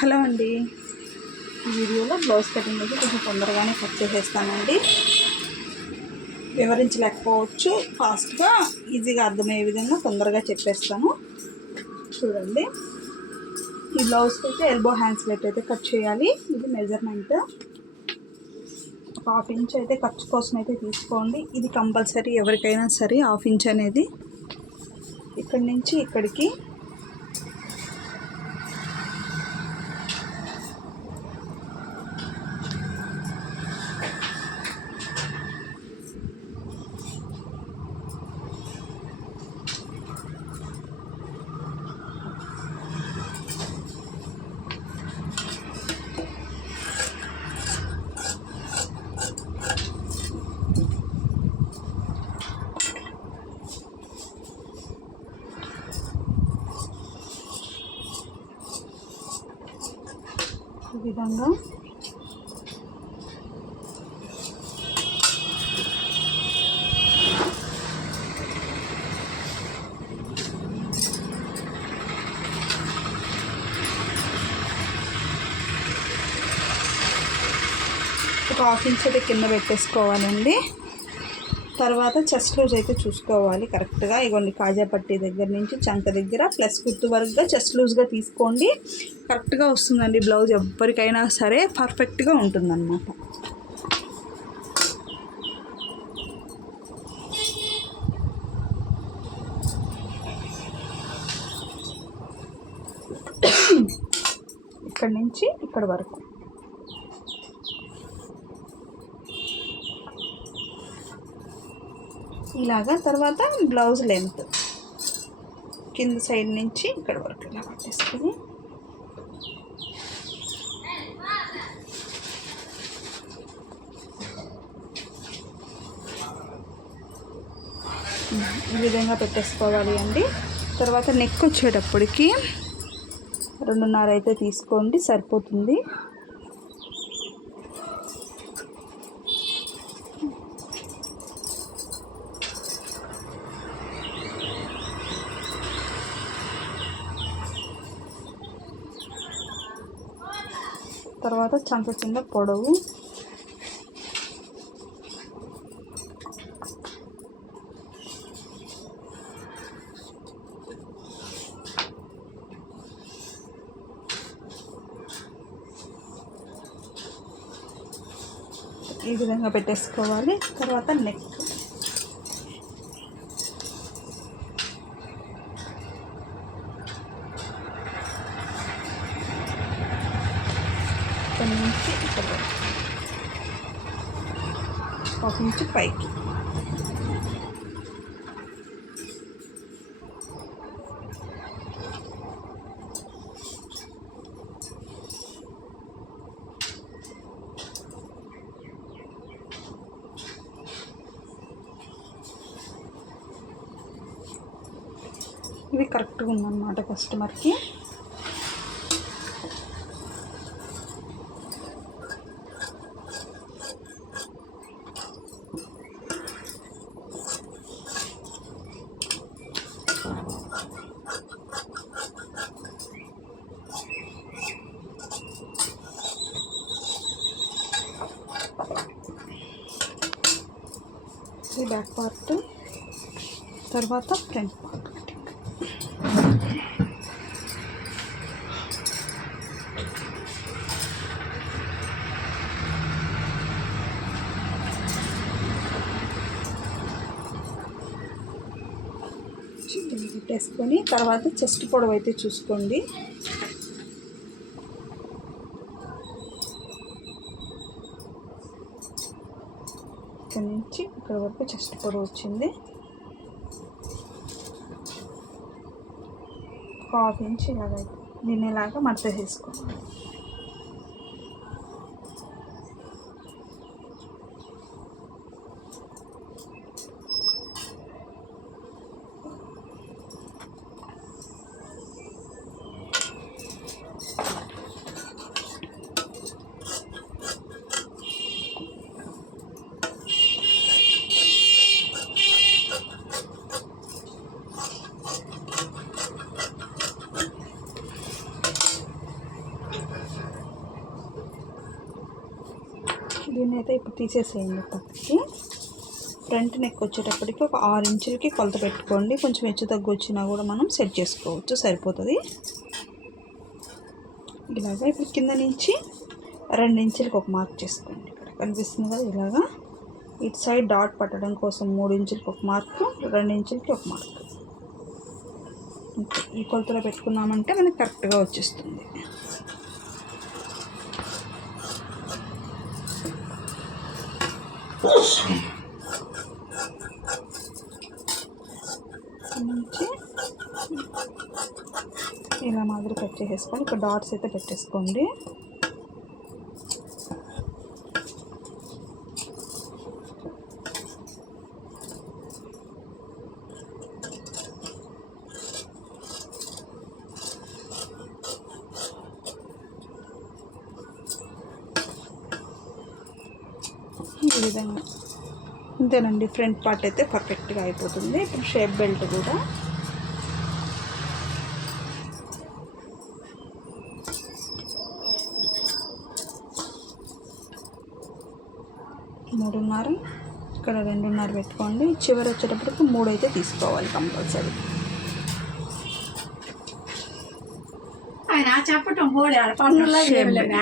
Hello అండి. ఈ వీడియోలో బ్లౌజ్ కటింగ్ అయితే కొంచెం తొందరగానే కట్ చేసేస్తానండి. వివరించలేకపోవచ్చు. ఫాస్ట్గా ఈజీగా అర్థమయ్యే విధంగా తొందరగా చెప్పేస్తాను. చూడండి. ఈ బ్లౌజ్కి అయితే ఎల్బో హ్యాండ్స్ పెట్టి అయితే కట్ చేయాలి. ఇది మెజర్మెంట్ హాఫ్ ఇంచ్ అయితే ఖర్చు కోసం అయితే తీసుకోండి. ఇది కంపల్సరీ ఎవరికైనా సరే హాఫ్ ఇంచ్ అనేది. ఇక్కడి నుంచి ఇక్కడికి ఈ విధంగా. ఒక హాఫ్ ఇంచ్ అయితే కింద పెట్టేసుకోవాలండి. తర్వాత చెస్ట్ లూజ్ అయితే చూసుకోవాలి కరెక్ట్గా ఇగోండి కాజా పట్టి దగ్గర నుంచి చంక దగ్గర ప్లస్ గుర్తు వరకుగా చెస్ట్ లూజ్గా తీసుకోండి. కరెక్ట్గా వస్తుందండి బ్లౌజ్ ఎవరికైనా సరే పర్ఫెక్ట్గా ఉంటుందన్నమాట. ఇక్కడ నుంచి ఇక్కడ వరకు. ఇలాగా తర్వాత బ్లౌజ్ లెంత్ కింద సైడ్ నుంచి ఇక్కడ వరకు ఇలా పట్టేసుకుని. ఈ విధంగా పెట్టేసుకోవాలి అండి. తర్వాత నెక్ వచ్చేటప్పటికి రెండున్నర అయితే తీసుకోండి సరిపోతుంది. తర్వాత చంత కింద పొడవు. ఈ విధంగా పెట్టేసుకోవాలి. తర్వాత నెక్ ఇక్కడ నుంచి ఇక్కడ వరకు. ఒక ఇంచు పైకి ఇవి కరెక్ట్గా ఉందన్నమాట కస్టమర్కి ఇది బ్యాక్ పార్ట్ తర్వాత ఫ్రంట్ పార్ట్. పెట్టేసుకొని తర్వాత చెస్ట్ పొడవు అయితే చూసుకోండి. ఇక్కడ నుంచి ఇక్కడ వరకు చెస్ట్ పొడవు వచ్చింది. హాఫ్ ఇంచ్ ఇలాగ దీన్ని ఇలాగ మడత చేసుకోవాలి అయితే ఇప్పుడు తీసేసేయండి పక్కకి ఫ్రంట్ నెక్ వచ్చేటప్పటికి ఒక ఆరు ఇంచులకి కొలత పెట్టుకోండి. కొంచెం హెచ్చు తగ్గు వచ్చినా కూడా మనం సెట్ చేసుకోవచ్చు. సరిపోతుంది. ఇలాగా ఇప్పుడు కింద నుంచి రెండు ఇంచులకి ఒక మార్క్ చేసుకోండి. ఇక్కడ కనిపిస్తుంది కదా ఇలాగా. ఇటు సైడ్ డాట్ పట్టడం కోసం మూడు ఇంచులకి ఒక మార్క్ రెండు ఇంచులకి ఒక మార్క్. ఈ కొలతలో పెట్టుకున్నామంటే మనకి కరెక్ట్గా వచ్చేస్తుంది. నుంచి ఇలా మాదిరి కట్ చేసేసుకొని ఇక్కడ డాట్స్ అయితే పెట్టేసుకోండి. విధంగా. అంతేనండి ఫ్రంట్ పార్ట్ అయితే పర్ఫెక్ట్గా అయిపోతుంది. ఇప్పుడు షేప్ బెల్ట్ కూడా. మూడున్నర. ఇక్కడ రెండున్నర పెట్టుకోండి. చివరి వచ్చేటప్పటికి మూడు అయితే తీసుకోవాలి కంపల్సరీ. ఆయన చెప్పటం మూడు బెల్ట్.